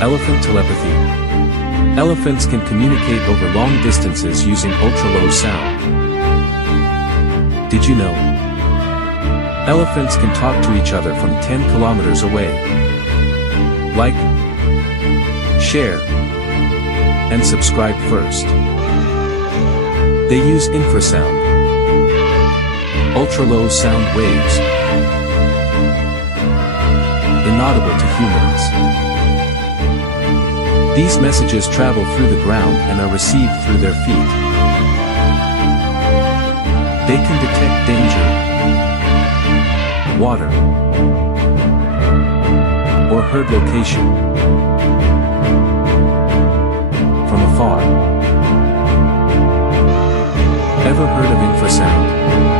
Elephant telepathy. Elephants can communicate over long distances using ultra-low sound. Did you know? Elephants can talk to each other from 10 kilometers away. Like, share, and subscribe first. They use infrasound, ultra-low sound waves, inaudible to humans. These messages travel through the ground and are received through their feet. They can detect danger, water, or herd location from afar. Ever heard of infrasound?